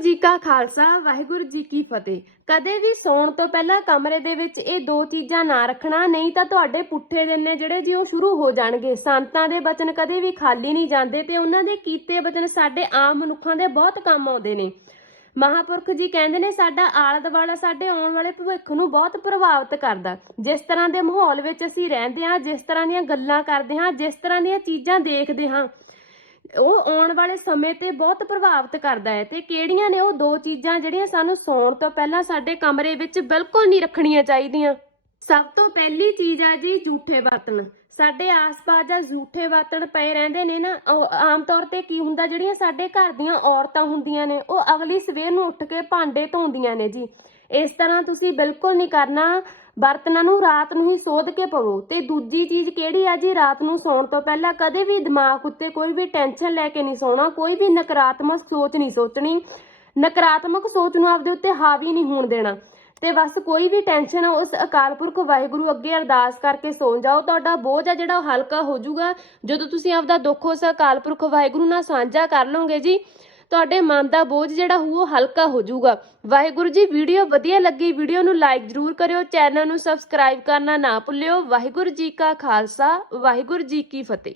ਜੀ ਕਾ ਖਾਲਸਾ, ਵਾਹਿਗੁਰੂ ਜੀ ਕੀ ਫਤਿਹ। ਕਦੇ ਵੀ ਸੌਣ ਤੋਂ ਪਹਿਲਾਂ ਕਮਰੇ ਦੇ ਵਿੱਚ ਇਹ ਦੋ ਚੀਜ਼ਾਂ ਨਾ ਰੱਖਣਾ, ਨਹੀਂ ਤਾਂ ਤੁਹਾਡੇ ਪੁੱਠੇ ਦਿਨ ਨੇ ਜਿਹੜੇ ਜੀ ਉਹ ਸ਼ੁਰੂ ਹੋ ਜਾਣਗੇ। ਸੰਤਾਂ ਦੇ ਬਚਨ ਕਦੇ ਵੀ ਖਾਲੀ ਨਹੀਂ ਜਾਂਦੇ ਤੇ ਉਹਨਾਂ ਦੇ ਕੀਤੇ ਬਚਨ ਸਾਡੇ ਆਮ ਮਨੁੱਖਾਂ ਦੇ ਬਹੁਤ ਕੰਮ ਆਉਂਦੇ ਨੇ। ਮਹਾਪੁਰਖ ਜੀ ਕਹਿੰਦੇ ਨੇ, ਸਾਡਾ ਆਲਾ ਦੁਆਲਾ ਸਾਡੇ ਆਉਣ ਵਾਲੇ ਭਵਿੱਖ ਨੂੰ ਬਹੁਤ ਪ੍ਰਭਾਵਿਤ ਕਰਦਾ। ਜਿਸ ਤਰ੍ਹਾਂ ਦੇ ਮਾਹੌਲ ਵਿੱਚ ਅਸੀਂ ਰਹਿੰਦੇ ਹਾਂ, ਜਿਸ ਤਰ੍ਹਾਂ ਦੀਆਂ ਗੱਲਾਂ ਕਰਦੇ ਹਾਂ, ਜਿਸ ਤਰ੍ਹਾਂ ਦੀਆਂ ਚੀਜ਼ਾਂ ਦੇਖਦੇ ਹਾਂ ਉਹ ਆਉਣ ਵਾਲੇ ਸਮੇਂ ਤੇ ਬਹੁਤ ਪ੍ਰਭਾਵਿਤ ਕਰਦਾ ਹੈ ਤੇ ਕਿਹੜੀਆਂ ਨੇ ਉਹ ਦੋ ਚੀਜ਼ਾਂ ਜਿਹੜੀਆਂ ਸਾਨੂੰ ਸੌਣ ਤੋਂ ਪਹਿਲਾਂ ਸਾਡੇ ਕਮਰੇ ਵਿੱਚ ਬਿਲਕੁਲ ਨਹੀਂ ਰੱਖਣੀਆਂ ਚਾਹੀਦੀਆਂ? ਸਭ ਤੋਂ ਪਹਿਲੀ ਚੀਜ਼ ਆ ਜੀ ਝੂਠੇ ਬਰਤਨ ਸਾਡੇ ਆਸ-ਪਾਸ ਜਾਂ ਝੂਠੇ ਬਰਤਨ ਪਏ ਰਹਿੰਦੇ ਨੇ ਨਾ, ਉਹ ਆਮ ਤੌਰ ਤੇ ਕੀ ਹੁੰਦਾ, ਜਿਹੜੀਆਂ ਸਾਡੇ ਘਰ ਦੀਆਂ ਔਰਤਾਂ ਹੁੰਦੀਆਂ ਨੇ, ਉਹ ਅਗਲੀ ਸਵੇਰ ਨੂੰ ਉੱਠ ਕੇ ਭਾਂਡੇ ਧੋਂਦੀਆਂ ਨੇ ਜੀ। ਇਸ ਤਰ੍ਹਾਂ ਤੁਸੀਂ ਬਿਲਕੁਲ ਨਹੀਂ ਕਰਨਾ, ਬਰਤਨਾਂ ਨੂੰ ਰਾਤ ਨੂੰ ਹੀ ਸੋਧ ਕੇ ਪਵੋ। ਤੇ ਦੂਜੀ ਚੀਜ਼ ਕਿਹੜੀ ਆ ਜੀ, ਰਾਤ ਨੂੰ ਸੌਣ ਤੋਂ ਪਹਿਲਾਂ ਕਦੇ ਵੀ ਦਿਮਾਗ ਉੱਤੇ ਕੋਈ ਵੀ ਟੈਨਸ਼ਨ ਲੈ ਕੇ ਨਹੀਂ ਸੌਣਾ, ਕੋਈ ਵੀ ਨਕਾਰਾਤਮਕ ਸੋਚ ਨਹੀਂ ਸੋਚਣੀ। ਨਕਾਰਾਤਮਕ ਸੋਚ ਨੂੰ ਆਪਦੇ ਉੱਤੇ ਹਾਵੀ ਨਹੀਂ ਹੋਣ ਦੇਣਾ। ਤੇ ਬਸ ਕੋਈ ਵੀ ਟੈਨਸ਼ਨ ਉਸ ਅਕਾਲ ਪੁਰਖ ਵਾਹਿਗੁਰੂ ਅੱਗੇ ਅਰਦਾਸ ਕਰਕੇ ਸੌਂ ਜਾਓ। ਤੁਹਾਡਾ ਬੋਝ ਆ ਜਿਹੜਾ ਉਹ ਹਲਕਾ ਹੋ ਜਾਊਗਾ। ਜਦੋਂ ਤੁਸੀਂ ਆਪਦਾ ਦੁੱਖ ਉਸ ਅਕਾਲ ਪੁਰਖ ਵਾਹਿਗੁਰੂ ਨਾਲ ਸਾਂਝਾ ਕਰ ਲਓਗੇ ਜੀ, ਤੁਹਾਡੇ ਮਨ ਦਾ ਬੋਝ ਜਿਹੜਾ ਹੋਊ ਉਹ ਹਲਕਾ ਹੋ ਜਾਊਗਾ। ਵਾਹਿਗੁਰੂ ਜੀ, ਵੀਡੀਓ ਵਧੀਆ ਲੱਗੀ, ਵੀਡੀਓ ਨੂੰ ਲਾਈਕ ਜ਼ਰੂਰ ਕਰਿਓ, ਚੈਨਲ ਨੂੰ ਸਬਸਕ੍ਰਾਈਬ ਕਰਨਾ ਨਾ ਭੁੱਲਿਓ। ਵਾਹਿਗੁਰੂ ਜੀ ਕਾ ਖਾਲਸਾ, ਵਾਹਿਗੁਰੂ ਜੀ ਕੀ ਫਤਿਹ।